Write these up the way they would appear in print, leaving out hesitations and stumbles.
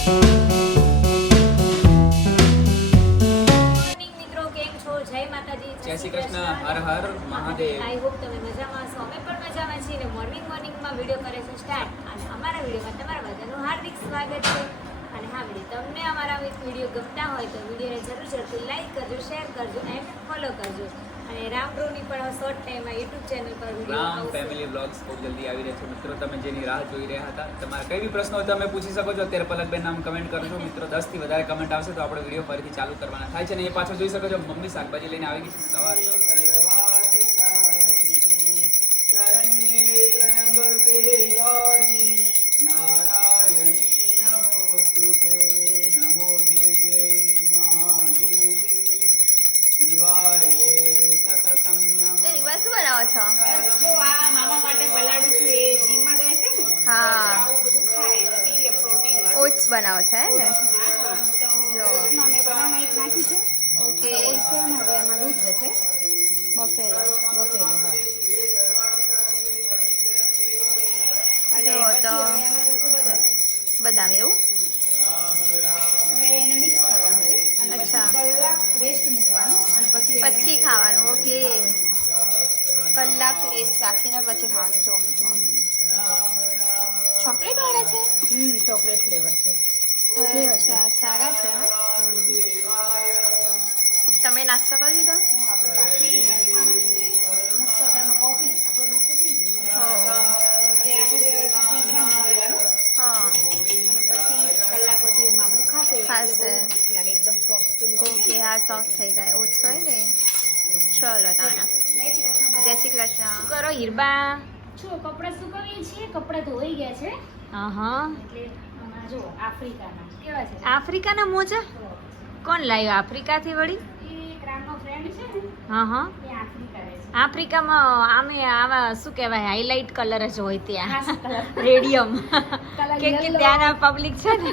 જય Shri Krishna. Har Har Mahadev. I hope તમે મજામાં હશો. અમે પણ મજામાં છીએ અને મોર્નિંગમાં વિડીયો કરે છે સ્ટાર્ટ. અને અમારા વિડીયોમાં તમારા બધાનું હાર્દિક સ્વાગત છે. અને હા વિડીયો તમને અમારા વિડીયો ગમતા હોય તો વિડીયોને જરૂરથી લાઈક કરજો, શેર કરજો અને ફોલો કરજો. અને રામપ્રોની પણ શોર્ટ ટાઈમમાં યુટ્યુબ ચેનલ પર વિડીયો રામ ફેમિલી વ્લોગ્સ બહુ જલ્દી આવી રહ્યા છે મિત્રો. તમે જેની રાહ જોઈ રહ્યા હતા, તમારા કઈ બી પ્રશ્નો હોય તમે પૂછી શકો છો. અત્યારે પલકબેન નામ કમેન્ટ કરજો મિત્રો. 10 થી વધારે કમેન્ટ આવશે તો આપણે વિડીયો ફરીથી ચાલુ કરવાના થાય છે. અને એ પાછળ જોઈ શકો છો મમ્મી શાકભાજી લઈને આવી ગઈ છે. સવાર શું બનાવો છો? જો આ મામા માટે પલાળું છું. એ જીમમાં જાય છે ને, હા, આવું બધું ખાય એટલે પ્રોટીન ઓટ્સ બનાવો છો હે ને? જો મેં બનાવમાં એક નાખી છે. ઓકે, ઓટ્સ છે ને, હવે એમાં દૂધ જશે. બફેલો. બફેલો, હા. જો તો બદામ એવું. હવે એને મિક્સ કરવાનું છે અને અચ્છા. પછી કલાક રેસ્ટ મૂકવાનું અને પછી પછી ખાવાનું. ઓકે, કલાક રેસ્ટ રાખીને પછી ખાવાનું. જો ચોકલેટ વાળા છે? ચોકલેટ ફ્લેવર છે. અચ્છા, સારા છે. હા, તમે નાસ્તો કરી લીધો? આપણે કાઢી નાસ્તો તેમાં કોફી આપણો નાસ્તો થઈ ગયો. હો. હવે આ થોડી ફ્રીજમાં મૂકી દેવાનું હા, અને પછી કલાક પછી એમાં મુખાશે ખાશે. લાગે એકદમ સોફ્ટ. ઓકે, હા, સોફ્ટ થઈ જાય. ઓટ્સ હોય ને. ચલો તાણા. જય શ્રી કૃષ્ણ. કરો હીરબા. જો કપડાં સુકવીએ છીએ, કપડાં ધોઈ ગયા છે હા, એટલે આમાં જો આફ્રિકાના કેવા છે. આફ્રિકાના મોજા કોણ લાવ્યો આફ્રિકાથી વળી? એ એક રામનો ફ્રેન્ડ છે ને, હા, એ આફ્રિકા રહે છે. આફ્રિકામાં આમે આવા શું કહેવાય હાઇલાઇટ કલર જ હોય ત્યાં, ખાસ colour. રેડિયમ. Colour કે yellow. ત્યાંના પબ્લિક છે ને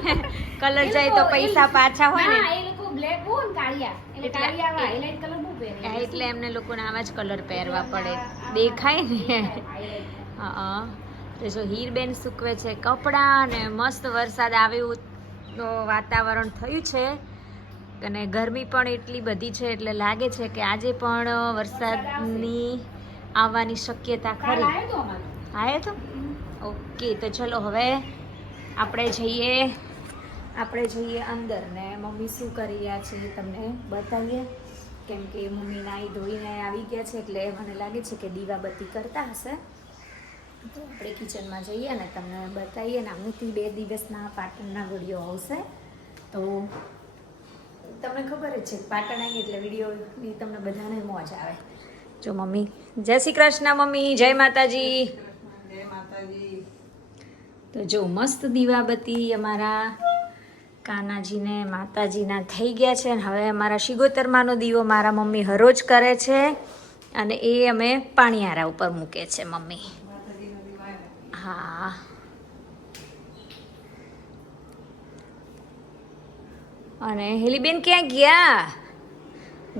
કલર એ જાય તો લોકો- પૈસા પાછા હોય ના, ને એ લોકો બ્લેક બહુ ને કાળિયા, એટલે એટલે- કાળિયા હાઇલાઇટ કલર બહુ પહેરે. એટલે એમને લોકોને આવા જ કલર પહેરવા પડે, દેખાય ને. highlight. હા, તો જો હીરબેન સૂકવે છે કપડાં ને મસ્ત વરસાદ આવ્યું વાતાવરણ થયું છે અને ગરમી પણ એટલી બધી છે એટલે લાગે છે કે આજે પણ વરસાદની આવવાની શક્યતા કાલ ખરી. આવ્યો તો અમારે. આયો તો ઓકે. તો ચલો હવે આપણે જઈએ અંદર ને મમ્મી શું કરી રહ્યા છે એ તમને બતાવીએ. કેમ કે મમ્મી નાહી ધોઈને આવી ગયા છે એટલે મને લાગે છે કે દીવાબત્તી કરતા હશે. તો આપણે કિચનમાં જઈએ અને તમને બતાવીએ ને આમથી 2 દિવસના પાટણના વિડીયો આવશે. તો તમને ખબર જ છે પાટણ આવીએ એટલે વિડીયોની તમને બધાને મોજ આવે. જો મમ્મી, જય શ્રી કૃષ્ણ મમ્મી, જય માતાજી. તો જો મસ્ત દીવાબત્તી અમારા કાનાજીને માતાજીના થઈ ગયા છે અને હવે અમારા શિગોતરમાનો દીવો મારા મમ્મી હરોજ કરે છે અને એ અમે પાણીયારા ઉપર મૂકે છે મમ્મી. હા, અને હેલીબેન ક્યાં ગયા?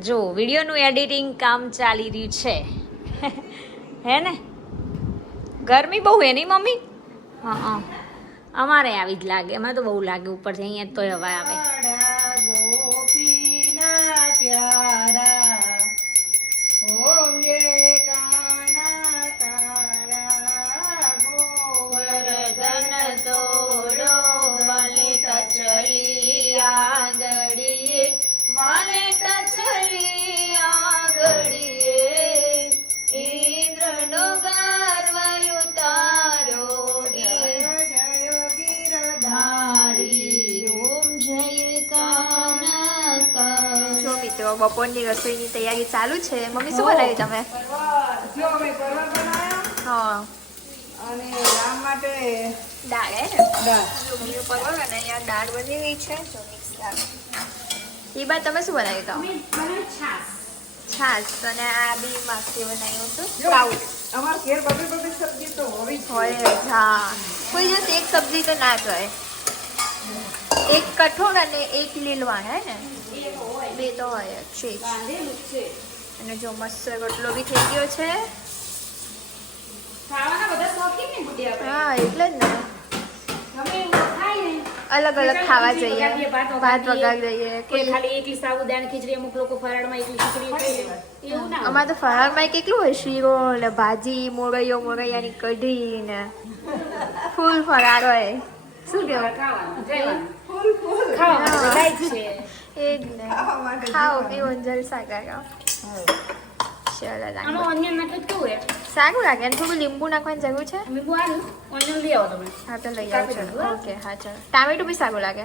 જો વિડીયોનું એડિટિંગ કામ ચાલી રહ્યું છે. હે ને, ગરમી બહુ હે નહીં મમ્મી? હા, અમારે આવી જ લાગે. એમાં તો બહુ લાગે ઉપરથી, અહીંયા તો હવા આવે. ગોપીના પ્યારા હોંગે કાના તારા ગોવર્ધન તોડો વાલે કચલી આંગળીએ, વાલે કચલી આંગળીએ, ઇન્દ્રનો ગર્વ ઉતારો ગિરધારી, ઓમ જય કાનકા. જો મિત્રો, બપોરની રસોઈની તૈયારી ચાલુ છે. મમ્મી શું બનાવ્યું તમે? જો અમે પરવર બનાવ્યા હા, અને રામ માટે દાળ હે ને? દાળ. મમ્મી પરવર અને અહીંયા દાળ બની ગઈ છે. જો મિક્સ દાળ. એ બાદ તમે શું બનાવ્યું તો? અમે બનાવી છાશ. છાશ અને આ બી માખી બનાવ્યું હતું. જો, સ્પ્રાઉટ અમારે ઘેર બધી સબ્જી તો હોવી જ હોય જ. હા, કોઈ દિવસ એક સબ્જી તો ના જોઈએ. એક કઠોળ અને એક લીલવાણ હે ને? બે તો હોય જ છે. બાંધેલું જ છે. અને જો મસ્ત રોટલો બી થઈ ગયો છે. ખાવાના બધા શોખીન ને ગુડિયા ભાઈ. હા, એટલે જ ને. ગમે એવું ખાય ને અલગ અલગ ખાવા જઈએ વગાડીએ, ભાત ભાત વગાડીએ. વગાડી દઈએ કોઈ ખાલી એકલી સાબુદાણા ખીચડી, અમુક લોકો ફરાળમાં એકલી ખીચડી ખાઈ લે. એવું ના હોય. અમારે તો ફરાળમાં કેટલું હોય શીરો ને ભાજી મોરૈયાની કઢી ને ફૂલ ફરાળ હોય શું કેવું ખાવાનું, જમવાનું. ફૂલ ફૂલ ખાવાનું બધાય જ છે. એ જ ને ખાવા માટે ખાઓ જીવવાનું. પીવો ને જલસા કરો ચલો આમાં રાખો onion નાખે તો કેવું રહે? સારું લાગે અને થોડું લીંબુ નાખવાની જરૂર છે લીંબુ આનું, onion લઈ આવો તમે. હા તો લઈ કાપી આવજો નાખો. ઓકે હા ચલો ટામેટું બી સારું લાગે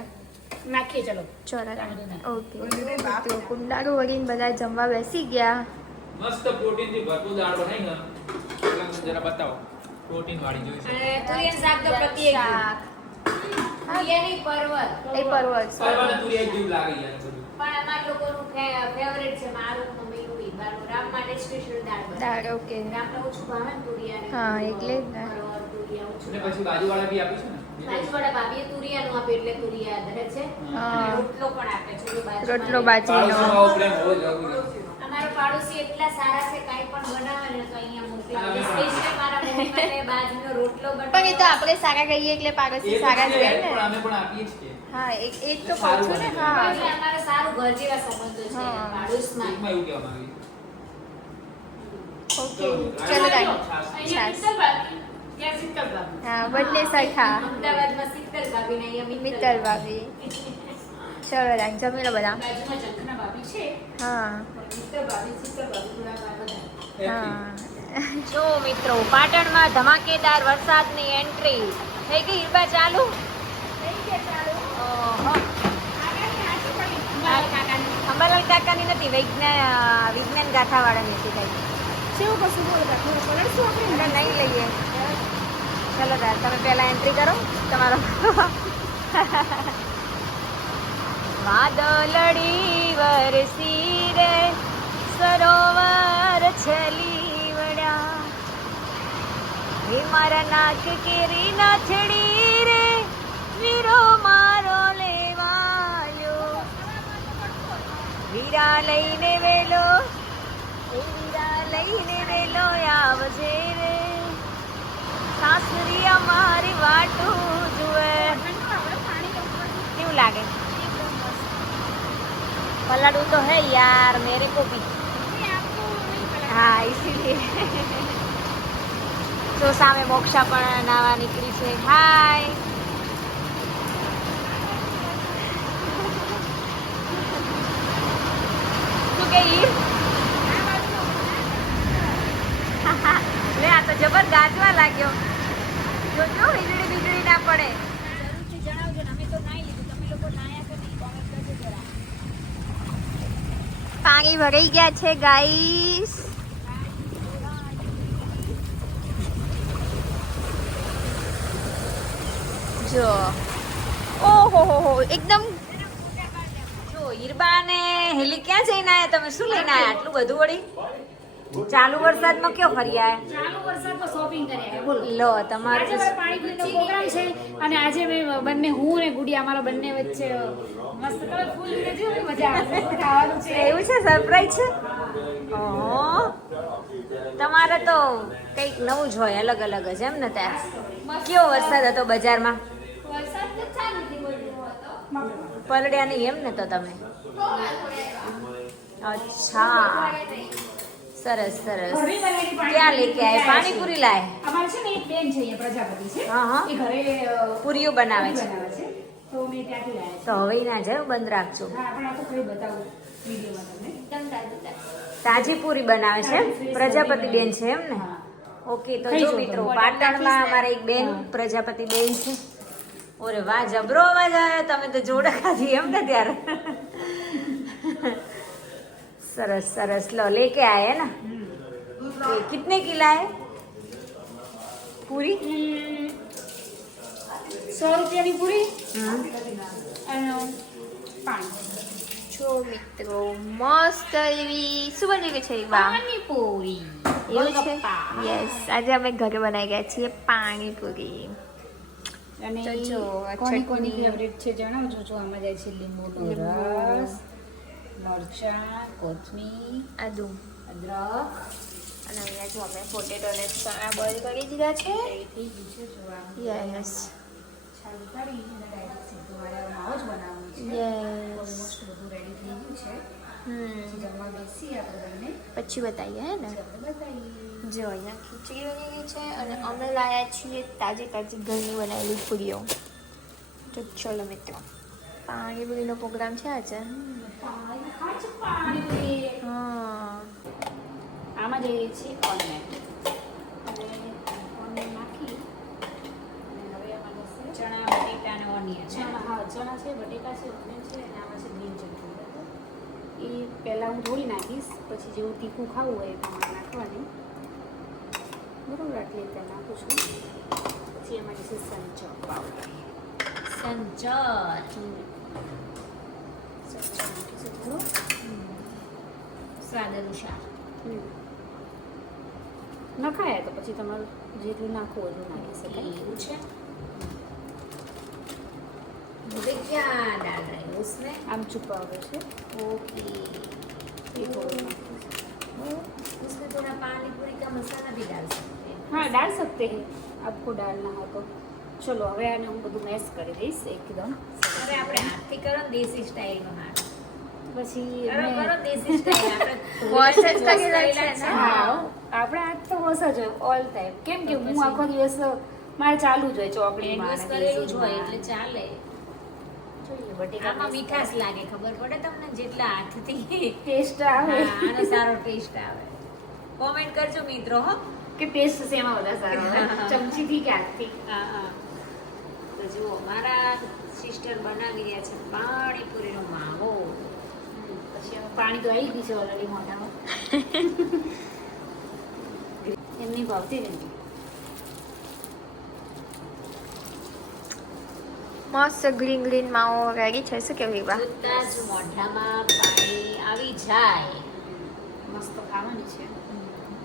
નાખીએ ચલો. ચલો ટામેટું નાખ. ઓકે તો કુંડાળું વળીને બધા જમવા બેસી ગયા મસ્ત પ્રોટીન થી ભરપૂર દાળ બનાવી ને એટલે મને જરા બતાવો પ્રોટીન વાળી જોઈશે અને તુરિયાનું શાક તો પ્રત્યેક શાક તુરિયાની પરવર. એ પર્વત પરવાને તુરી એક જેવું લાગે યાર બધું પણ અમારા લોકોનું ફેવરેટ છે, મારું મમ્મીનું ઈબાનું. રામ માટે સ્પેશિયલ દાળ બનાવી. દાળ ઓકે રામને ઓછું ભાવે ને તુરિયાને. હા, એટલે જ ને. પરવર, તુરિયા ઓછું અને ભાવે. પછી બાજુવાળા બી આપીશું ને બાજુવાળા ભાભીએ તુરિયાનું આપ્યું એટલે તુરિયા ધરે છે. હા. અને રોટલો પણ આપે છે. જો બાજુમાં રોટલો રહે. બાજરીનો પાડોશીનો આવો પ્રેમ હોવો જરૂરી છે. અમારા પાડોશી એટલા સારા છે, કાંઈ પણ બનાવે ને તો અહીંયા મોકલી દે. હા. સ્પેશિયલ મારા મમ્મી માટે બાજરીનો રોટલો પણ એ બનાવે. તો આપણે સારા કહીએ એટલે પાડોશી એ તો સારા જ છે, રહે ને પણ અમે પણ આપીએ જ છીએ હા એક તો કહું છું ને હા એટલે અમારે સારું ઘર જેવા સંબંધો છે હા. પાડોશમાં. ટૂંકમાં એવું કહેવા માંગીએ. ઓકે ચલો રાખ અહીંયા મિત્તલ ભાભી, ત્યાં શીતલ ભાભી. હા બંને સરખા અમદાવાદમાં શીતલ ભાભી ને અહીંયા મિત્તલ ભાભી ચલો રાખ જમી લો બધા બાજુમાં જંખના ભાભી છે. હા મિત્તલ ભાભી, શીતલ ભાભી થોડા બધા. હા જો મિત્રો પાટણમાં ધમાકેદાર વરસાદની એન્ટ્રી થઈ ગઈ ઈરબા ચાલુ ઓહો. અંબાલાલ કાકાની નથી વિજ્ઞાન ગાથાવાળાની હતી કઈ કેવું કશું બોલતા થોડું પલળશું આપણે? એટલે નહીં લઈએ ચલો તાર તમે પહેલા એન્ટ્રી કરો તમારો વાદળડી વરસી રે સરોવર છલી વડા હે મારા નાક કેરી નાથડી રે વીરો મારો લેવાયો વીરા લઈને વેલો વીરા લઈને વેલો આવજે રે સાસરી અમારી વાટું જુએ કેવું લાગે पलड़ू तो है यार मेरे को भी हाँ इसीलिए तो सामे मोक्षा પણ નાવા નીકળી છે હાય શું કે ઈ લે આ તો જબર ગાજવા લાગ્યો જોજો વીજળી બીજળી ના પડે જરૂરથી જણાવજો ને અમે તો નાઈ લીધું તમે લોકો નાયા કે નહીં કોમેન્ટ કરજો જરા પાણી ભરાઈ ગયા છે ગાઈસ જો ઓહો હો એકદમ જો હીરબા ને હેલી ક્યાં જઈને આયા તમે શું લઈને આયા આટલું બધું વળી ચાલુ વરસાદમાં કયો ફરી આયા ચાલુ વરસાદમાં શોપિંગ કરી આવ્યા બોલો. લો આજે તમારું મારે પાણીપુરીનો પ્રોગ્રામ છે અને આજે મેં બંને હું ને ગુડિયા અમારા બંને વચ્ચે મસ્ત કલરફુલ રીતે જેવી મજા આવશે ખાવાનું છે. એવું છે સરપ્રાઈઝ છે ઓહો તમારે તો કંઈક નવું જ હોય અલગ અલગ જ એમ ને ત્યાં કેવો વરસાદ હતો બજારમાં વરસાદ તો ચાલુ થી બધું હતો પલળ્યા નહીં એમ ને તો તમે અચ્છા સરસ સરસ ઘરે બનેલી ક્યાં લેકે આયા પાણીપુરી લાય અમારે છે ને એક બેન છે અહીંયા પ્રજાપતિ છે હા, હા. એ ઘરે પૂરીઓ બનાવે છે બનાવે છે તો મેં ત્યાંથી લાવ્યા તો હવે ના જાય બંધ રાખજો છે. હા પણ આ તો કઈ બતાવું વિડીયોમાં તમને. એકદમ તાજું તાજું તાજી પૂરી બનાવે છે એમ? પ્રજાપતિ બેન છે એમ ને હા. ઓકે તો ખાઈ જો જો મિત્રો તમે. પાટણમાં અમારે એક બેન પ્રજાપતિ બેન છે ઓરે વાહ જબરો અવાજ આવ્યો તમે તો જોડા ખાધી એમ ને ત્યારે સરસ સરસ લો લેકે આયે ना कितने किला है पूरी 100 રૂપિયાની પૂરી हम्म અને પાણી જો મિત્રો મસ્ત એવી શું બની ગઈ છે બા પાણીપુરી એવું છે ગોલગપ્પા. યસ આજે અમે ઘરે બનાવી ગયા છીએ પાણીપુરી અને તો જો આ કોની કોની ચટણી. ફેવરેટ છે જણાવજો જો આમાં જાય છે લીંબુનો લીંબુ. રસ મરચાં કોથમીર આદુ અદરક અને અહીંયા જો અમે પોટેટોને ચણા બોઇલ કરી દીધા છે એ થઈ ગયું છે જો આમ યસ છાલ ઉતારી અને ડાયરેક્ટ સીધું પછી બતાવીએ હે ને બતાવીએ. જો અહીંયા ખીચડી બની ગઈ છે અને અમે લાયા છીએ તાજી તાજી ઘરની બનાવેલી પૂરીઓ. તો ચલો મિત્રો પાણીપુરીનો પ્રોગ્રામ છે આજે. પાણી ખાય છે પાણીપુરી. હા આમાં જઈએ છીએ ઓનિયન અને ઓનિયન નાખી અને હવે આમાં જશે ચણા બટેટા અને ઓનિયન ચણા. હા, ચણા છે, બટેકા છે, ઓનિયન છે અને આમાં છે ગ્રીન ચટણી. એ પહેલાં હું ધોઈ નાખીશ, પછી જેવું તીખું ખાવું હોય એ પ્રમાણે નાખવાની. બરોબર, આટલી રીતે નાખું છું. પછી એમાં જશે સંચળ પાવડર. સંચર સંચળ નાખીશું થોડું. સ્વાદ અનુસાર. નખાય તો પછી તમારું જેટલું નાખવું એટલું નાખી શકાય. એવું છે. હવે ક્યાં ડાલ રહી હો उसमें? આમચૂર પાવડર છે ओके. એ થોડું નાખીશું. उसमें थोड़ा पानी पूरी का मसाला भी डाल सकते हैं. हाँ, डाल सकते हैं, आपको डालना हो तो. चलो હવે આને હું બધું મેશ કરી દઈશ એકદમ. હવે આપણે હાથથી કરો ને દેશી સ્ટાઈલમાં હાથ. પછી કરો મેં- કરો દેશી સ્ટાઈલ આપણે Wash જ wash કરેલા છે કરેલા ને. હા, આપણે આ તો હોશ જ હોય ઓલ ટાઈમ. કેમ કે હું આખો દિવસ મારે ચાલુ જ હોય ચોકડી Hand wash કરેલું જ હોય એટલે ચાલે. જોઈએ બટેકા આમાં મીઠાશ લાગે ખબર પડે તમને જેટલા હાથથી ટેસ્ટ આવે હા, આનો સારો ટેસ્ટ આવે. કોમેન્ટ કરજો મિત્રો હો. કે ટેસ્ટ શેમાં વધારે સારો આવે, ચમચીથી કે હાથથી. હા હા. તો જુઓ મારા સિસ્ટર બનાવી રહ્યા છે પાણીપુરીનો માવો. પછી હવે પાણી તો આવી ગયું છે ઓલરેડી મોઢામાં. એમની ભાવતી નથી. મસ્ત ગ્રીન ગ્રીન માવો રેડી છે. શું કેવું બા? જોતા જ મોઢામાં પાણી આવી જાય. મસ્ત ખાવાની છે.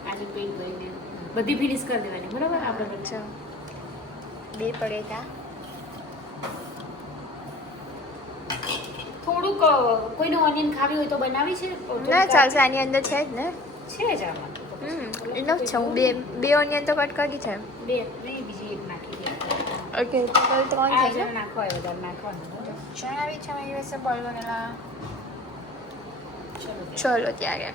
આજે પેટ ભરીને બધી ફિનિશ કરી દેવાની, બરાબર આપણે અચ્છા બે પડેગા. થોડુંક કોઈને ઓનિયન ખાવી હોય તો બનાવી છે ના ચાલશે, આની અંદર છે જ ને. છે જ આમાં તો પછી. ઇનફ છે. હું બે ઓનિયન તો કટ કરી છે. બે નહીં, બીજી એક નાખી દે. ઓકે ટોટલ 3 આ થઈ જરા ને. નાખવા હોય વધારે નાખવાનું. ચણા બી છે મારી પાસે બોલ વગેરે. ચલો ચલો ત્યારે.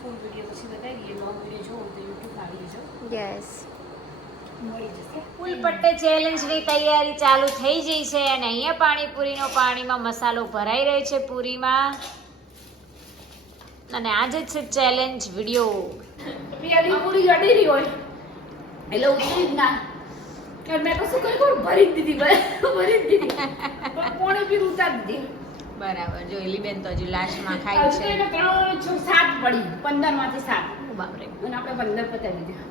ફૂલ વિડીયો પછી બતાવી દઈએ. લોંગ વિડીયો જોવો તો યુટ્યુબ આવી જજો, યસ મળી જશે. ફૂલ પટ્ટે ચેલેન્જની તૈયારી ચાલુ થઈ ગઈ છે અને અહીંયા પાણીપુરીનો પાણીમાં મસાલો ભરાઈ રહ્યો છે પૂરીમાં. અને આજે છે ચેલેન્જ વિડીયો. પિયારી પૂરી ગળી રહી હોય એટલે ઉતરી જ ના. કે મેં તો શું કર્યું ખબર? ભરી જ દીધી, ભરી જ દીધી. પણ કોણે બી ઉતારી દીધી. બરાબર જો એલીબેન તો હજી લાસ્ટમાં હજુ તો એને 3, 6, 7 પડી, 15 માંથી 7. બાપરે. અને આપણે 15 પતાવી દીધા.